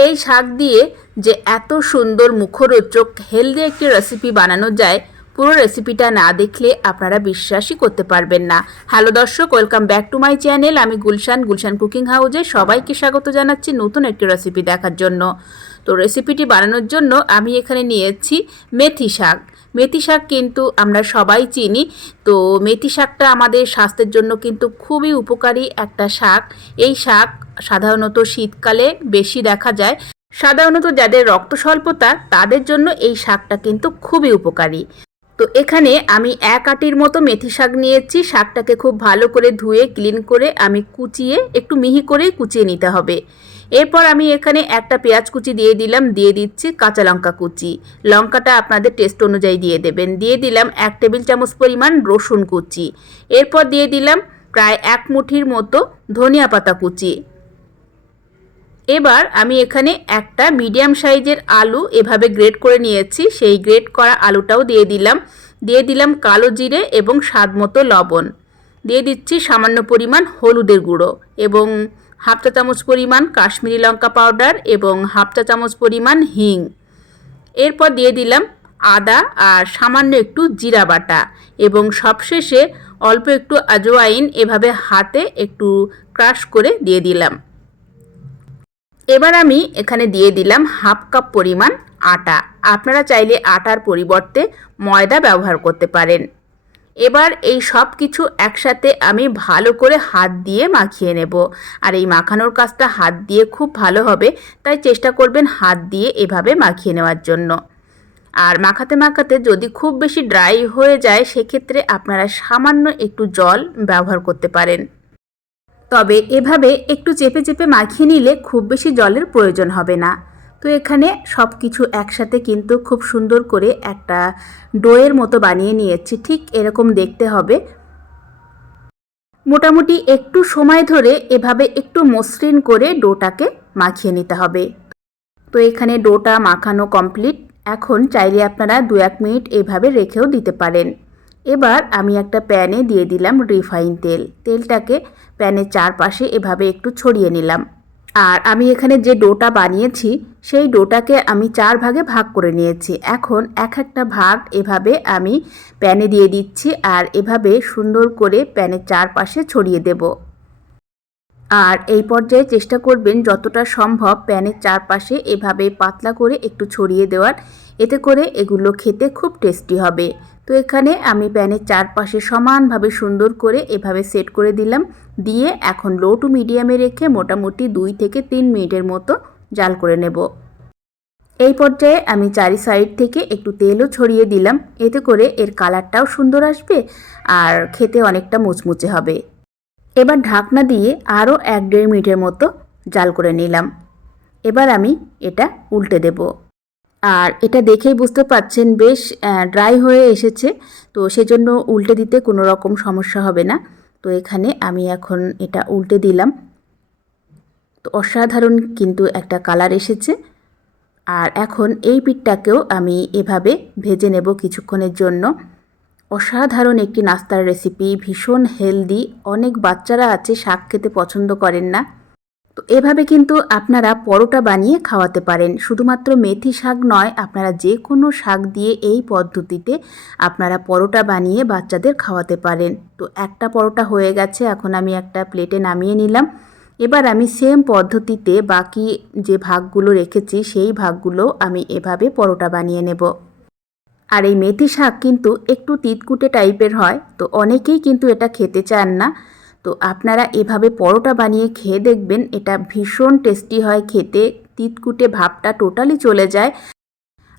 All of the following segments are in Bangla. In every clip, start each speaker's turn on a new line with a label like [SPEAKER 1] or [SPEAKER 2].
[SPEAKER 1] এই শাক দিয়ে যে এত সুন্দর মুখরোচক হেলদি একটি রেসিপি বানানো যায়, পুরো রেসিপিটা না দেখলে আপনারা বিশ্বাসই করতে পারবেন না। হ্যালো দর্শক welcome back to my channel আমি গুলশান গুলশান কুকিং হাউজে সবাইকে স্বাগত জানাচ্ছি নতুন একটি রেসিপি দেখার জন্য। তো রেসিপিটি বানানোর জন্য আমি এখানে নিয়েছি মেথি শাক। মেথি শাক কিন্তু আমরা সবাই চিনি। তো মেথি শাকটা আমাদের স্বাস্থ্যের জন্য কিন্তু খুবই উপকারী একটা শাক। এই শাক সাধারণত শীতকালে বেশি দেখা যায়। সাধারণত যাদের রক্ত স্বল্পতা, তাদের জন্য এই শাকটা কিন্তু খুবই উপকারী। তো এখানে আমি এক আটির মতো মেথি শাক নিয়েছি। শাকটাকে খুব ভালো করে ধুয়ে, ক্লিন করে আমি কুচিয়ে, একটু মিহি করে কুচিয়ে নিতে হবে। এরপর আমি এখানে একটা পেঁয়াজ কুচি দিয়ে দিলাম, দিয়ে দিচ্ছি কাঁচা লঙ্কা কুচি। লঙ্কাটা আপনাদের টেস্ট অনুযায়ী দিয়ে দেবেন। দিয়ে দিলাম এক টেবিল চামচ পরিমাণ রসুন কুচি। এরপর দিয়ে দিলাম প্রায় এক মুঠির মতো ধনিয়া পাতা কুচি। এবার আমি এখানে একটা মিডিয়াম সাইজের আলু এভাবে গ্রেট করে নিয়েছি। সেই গ্রেট করা আলুটাও দিয়ে দিলাম। দিয়ে দিলাম কালো জিরে এবং স্বাদ মতো লবণ। দিয়ে দিচ্ছি সামান্য পরিমাণ হলুদের গুঁড়ো এবং হাফ চা চামচ পরিমাণ কাশ্মীরি লঙ্কা পাউডার এবং হাফ চা চামচ পরিমাণ হিং। এরপর দিয়ে দিলাম আদা আর সামান্য একটু জিরা বাটা এবং সবশেষে অল্প একটু আজওয়াইন এভাবে হাতে একটু ক্রাশ করে দিয়ে দিলাম। এবার আমি এখানে দিয়ে দিলাম হাফ কাপ পরিমাণ আটা। আপনারা চাইলে আটার পরিবর্তে ময়দা ব্যবহার করতে পারেন। এবার এই সব কিছু একসাথে আমি ভালো করে হাত দিয়ে মাখিয়ে নেব। আর এই মাখানোর কাজটা হাত দিয়ে খুব ভালো হবে, তাই চেষ্টা করবেন হাত দিয়ে এভাবে মাখিয়ে নেওয়ার জন্য। আর মাখাতে মাখাতে যদি খুব বেশি ড্রাই হয়ে যায়, সেক্ষেত্রে আপনারা সামান্য একটু জল ব্যবহার করতে পারেন। তবে এভাবে একটু চেপে চেপে মাখিয়ে নিলে খুব বেশি জলের প্রয়োজন হবে না। তো এখানে সব কিছু একসাথে কিন্তু খুব সুন্দর করে একটা ডোয়ের মতো বানিয়ে নিয়েছি, ঠিক এরকম দেখতে হবে। মোটামুটি একটু সময় ধরে এভাবে একটু মসৃণ করে ডোটাকে মাখিয়ে নিতে হবে। তো এখানে ডোটা মাখানো কমপ্লিট। এখন চাইলে আপনারা দু এক মিনিট এভাবে রেখেও দিতে পারেন। এবার আমি একটা প্যানে দিয়ে দিলাম রিফাইন তেল। তেলটাকে প্যানের চারপাশে এভাবে একটু ছড়িয়ে নিলাম। আর আমি এখানে যে ডোটা বানিয়েছি, সেই ডোটাকে আমি চার ভাগে ভাগ করে নিয়েছি। এখন এক একটা ভাগ এভাবে আমি প্যানে দিয়ে দিচ্ছি আর এভাবে সুন্দর করে প্যানের চারপাশে ছড়িয়ে দেব। আর এই পর্যায়ে চেষ্টা করবেন যতটা সম্ভব প্যানের চারপাশে এভাবে পাতলা করে একটু ছড়িয়ে দেওয়ার। এতে করে এগুলো খেতে খুব টেস্টি হবে। তো এখানে আমি প্যানের চারপাশে সমানভাবে সুন্দর করে এভাবে সেট করে দিলাম। দিয়ে এখন লো টু মিডিয়ামে রেখে মোটামুটি দুই থেকে তিন মিনিটের মতো জাল করে নেব। এই পর্যায়ে আমি চারি সাইড থেকে একটু তেলও ছড়িয়ে দিলাম। এতে করে এর কালারটাও সুন্দর আসবে আর খেতে অনেকটা মুচমুচে হবে। এবার ঢাকনা দিয়ে আরও এক দেড় মিনিটের মতো জাল করে নিলাম। এবার আমি এটা উল্টে দেবো। আর এটা দেখেই বুঝতে পাচ্ছেন বেশ ড্রাই হয়ে এসেছে, তো সেজন্য উল্টে দিতে কোনো রকম সমস্যা হবে না। তো এখানে আমি এখন এটা উল্টে দিলাম। তো অসাধারণ কিন্তু একটা কালার এসেছে। আর এখন এই পিঠটাকেও আমি এভাবে ভেজে নেব কিছুক্ষণের জন্য। অসাধারণ একটি নাস্তার রেসিপি ভীষণ হেলদি অনেক বাচ্চারা আছে, শাক খেতে পছন্দ করেন না। তো এভাবে কিন্তু আপনারা পরোটা বানিয়ে খাওয়াতে পারেন। শুধুমাত্র মেথি শাক নয়, আপনারা যে কোনো শাক দিয়ে এই পদ্ধতিতে আপনারা পরোটা বানিয়ে বাচ্চাদের খাওয়াতে পারেন। তো একটা পরোটা হয়ে গেছে, এখন আমি একটা প্লেটে নামিয়ে নিলাম। এবার আমি সেম পদ্ধতিতে বাকি যে ভাগগুলো রেখেছি, সেই ভাগগুলো আমি এভাবে পরোটা বানিয়ে নেব। আর এই মেথি শাক কিন্তু একটু তিতকুটে টাইপের হয়, তো অনেকেই কিন্তু এটা খেতে চান না। তো আপনারা এভাবে পরোটা বানিয়ে খেয়ে দেখবেন, এটা ভীষণ টেস্টি হয় খেতে, তিতকুটে ভাবটা টোটালি চলে যায়।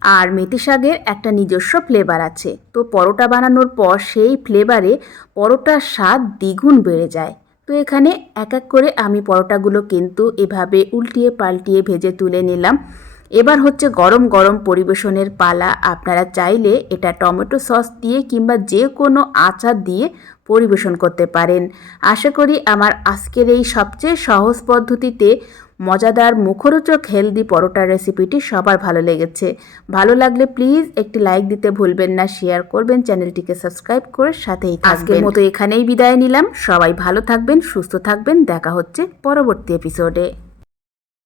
[SPEAKER 1] আর মেথি শাকের একটা নিজস্ব ফ্লেভার আছে। তো পরোটা বানানোর পর সেই ফ্লেভারে পরোটার স্বাদ দ্বিগুণ বেড়ে যায়। তো এখানে এক এক করে আমি পরোটাগুলো কিন্তু এভাবে উল্টিয়ে পাল্টিয়ে ভেজে তুলে নিলাম। এবার হচ্ছে গরম গরম পরিবেশনের পালা। আপনারা চাইলে এটা টমেটো সস দিয়ে কিংবা যে কোনো আচার দিয়ে পরিবেশন করতে পারেন। আশা করি আমার আজকের এই সবচেয়ে সহজ পদ্ধতিতে মজাদার মুখরোচক হেলদি পরোটার রেসিপিটি সবার ভালো লেগেছে। ভালো লাগলে প্লিজ একটি লাইক দিতে ভুলবেন না শেয়ার করবেন, চ্যানেলটিকে সাবস্ক্রাইব করে সাথেই আজকের মতো এখানেই বিদায় নিলাম। সবাই ভালো থাকবেন, সুস্থ থাকবেন। দেখা হচ্ছে পরবর্তী এপিসোডে